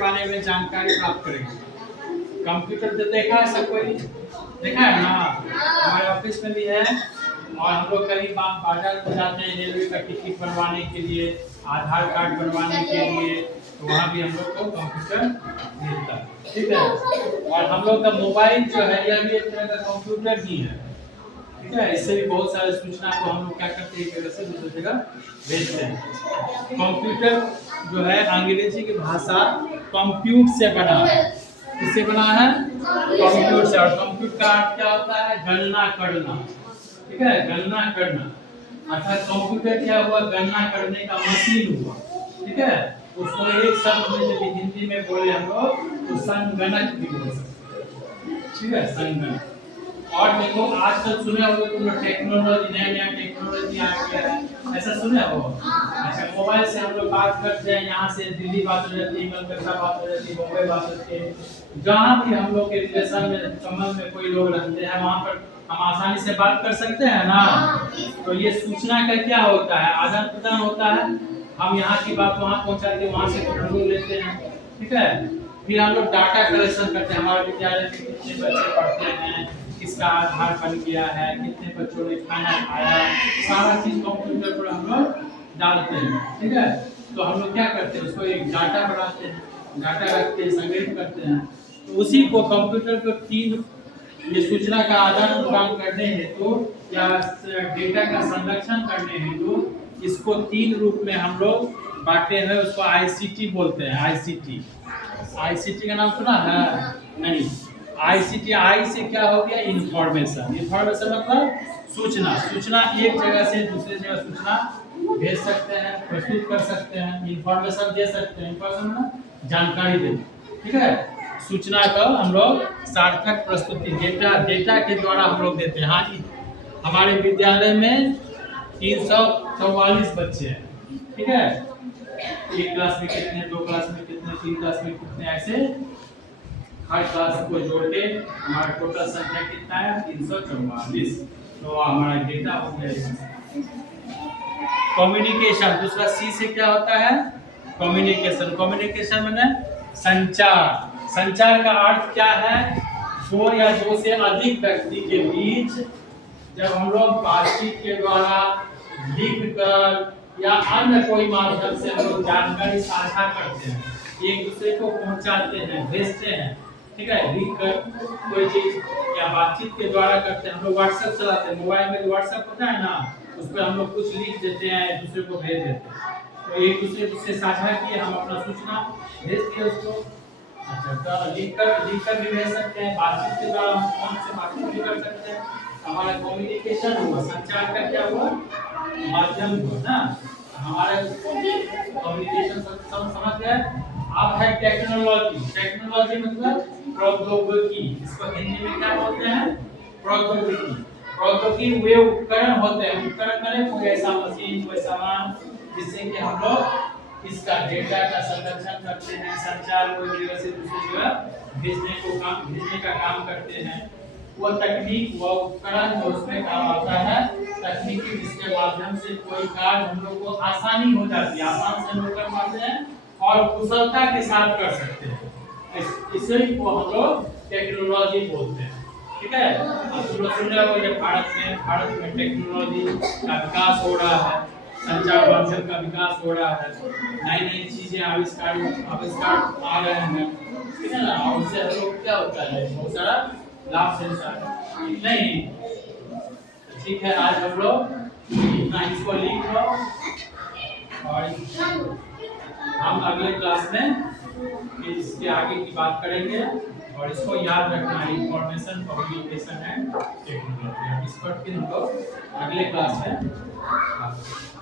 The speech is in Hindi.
बारे में जानकारी प्राप्त करेंगे। कंप्यूटर तो देखा है सब कोई, देखा है ना, हमारे ऑफिस में भी है। और हम लोग कहीं बाजार में जाते हैं रेलवे का टिकट बनवाने के लिए, आधार कार्ड बनवाने के लिए, तो वहाँ भी हम लोग को कंप्यूटर मिलता है। ठीक है, और हम लोग का मोबाइल जो है यह भी एक तरह का कंप्यूटर ही है। ठीक है, इससे भी बहुत सारे सूचना को हम लोग क्या करते हैं, एक जगह से दूसरी जगह भेजते हैं। कंप्यूटर जो है अंग्रेजी की भाषा कंप्यूट से बना है। किससे बना है? कंप्यूट से। और कंप्यूट का अर्थ क्या होता है? गणना करना। ठीक है, गणना करना अर्थात कंप्यूटर क्या हुआ? गणना करने का मशीन हुआ। ठीक है, उसको एक शब्द में यदि हिंदी में बोले हम लोग तो संगणक भी बोल सकते हैं। ठीक है, संगणक। और देखो आजकल सुने होंगे तुम लोग टेक्नोलॉजी, नया टेक्नोलॉजी आ गया है, ऐसा सुने हो? अच्छा, मोबाइल से हम लोग बात करते हैं, यहाँ से दिल्ली बात हो जाती है, कलकत्ता बात हो जाती है, मुंबई बात होती है। जहाँ भी हम लोग के रिलेशन में, संबंध में कोई लोग रहते हैं, वहाँ पर हम आसानी से बात कर सकते हैं ना। तो ये सूचना का क्या होता है? आदान प्रदान होता है। हम यहाँ की बात वहाँ पहुँचा के वहाँ से हम लेते हैं। ठीक है, फिर हम लोग डाटा कलेक्शन करते हैं। हमारे विद्यालय में कितने बच्चे पढ़ते हैं, किसका आधार बन गया है, कितने बच्चों ने खाना खाया, सारा चीज कंप्यूटर पर हम लोग डालते हैं। ठीक है, तो हम लोग क्या करते हैं, उसको एक डाटा बनाते हैं, डाटा रखते हैं, संग्रहित करते हैं। तो उसी को कंप्यूटर को तीन, ये सूचना का आदान प्रदान करने हेतु या डेटा का संरक्षण करने हेतु इसको तीन रूप में हम लोग बांटे हैं। उसको आईसीटी बोलते हैं। आईसीटी, आईसीटी का नाम सुना है? नहीं। आईसीटी, आई से क्या हो गया? इंफॉर्मेशन। इंफॉर्मेशन मतलब सूचना। सूचना एक जगह से दूसरी जगह सूचना भेज सकते हैं, प्रस्तुत कर सकते हैं, इंफॉर्मेशन दे सकते हैं। इंफॉर्मेशन जानकारी देना। ठीक है, सूचना का हम लोग सार्थक प्रस्तुति डेटा के द्वारा हम लोग देते हैं। हाँ जी, हमारे विद्यालय में 344 बच्चे हैं। ठीक है, एक क्लास में कितने, दो क्लास में कितने, तीन क्लास में कितने, ऐसे हर क्लास को जोड़ के हमारा टोटल संख्या कितना है? 344। तो हमारा डेटा हो गया। कम्युनिकेशन, दूसरा सी से क्या होता है? कम्युनिकेशन। कम्युनिकेशन माने संचार। संचार का अर्थ क्या है? दो या दो से अधिक व्यक्ति के बीच जब हम लोग बातचीत के द्वारा, लिख कर या अन्य कोई माध्यम से हम लोग जानकारी साझा करते हैं, एक दूसरे को पहुंचाते हैं, भेजते हैं। ठीक है, लिख कर कोई चीज या बातचीत के द्वारा करते हैं। हम लोग व्हाट्सएप चलाते हैं, मोबाइल में व्हाट्सएप होता है ना, उस पर हम लोग कुछ लिख देते हैं, एक दूसरे को भेज देते हैं। तो एक दूसरे से साझा किए, हम अपना सूचना भेज दिए उसको। अच्छा, तो लिख कर भी भेज सकते हैं, बातचीत के द्वारा हम फोन से बातचीत भी कर सकते हैं। हमारा कम्युनिकेशन हुआ, संचार का क्या हुआ? माध्यम हुआ ना हमारा। कम्युनिकेशन समझ गए? अब है टेक्नोलॉजी। टेक्नोलॉजी मतलब प्रौद्योगिकी। इसको हिंदी में क्या बोलते हैं? प्रौद्योगिकी। प्रौद्योगिकी वे उपकरण होते हैं, उपकरण माने कोई ऐसा मशीन, कोई सामान जिससे कि हम लोग इसका डेटा का संरक्षण करते हैं, संचार को एक जगह से दूसरी जगह भेजने का काम करते हैं। वो तकनीक, वो उपकरण जो उसमें काम आता है, तकनीकी जिसके माध्यम से कोई कार्य हम लोग को आसानी हो जाती है, आसान से हम लोग कर पाते हैं और कुशलता के साथ कर सकते हैं। इसे को हम लोग टेक्नोलॉजी बोलते हैं। ठीक है, अब तुम लोग सुन रहे हो कि भारत में टेक्नोलॉजी का विकास हो रहा है, संचार माध्यम का विकास हो रहा है, नई नई चीजें आविष्कार आ रहे हैं। ठीक है ना, और उससे हम लोग क्या होता है? बहुत सारा लाभ मिलता है। नहीं, ठीक है, आज हम लोग इतना इसको लिख लो और हम अगले क्लास में इसके आगे की बात करेंगे। और इसको याद रखना है, इंफॉर्मेशन, कम्युनिकेशन एंड टेक्नोलॉजी। इस पर फिर हम लोग अगले क्लास में बात करेंगे।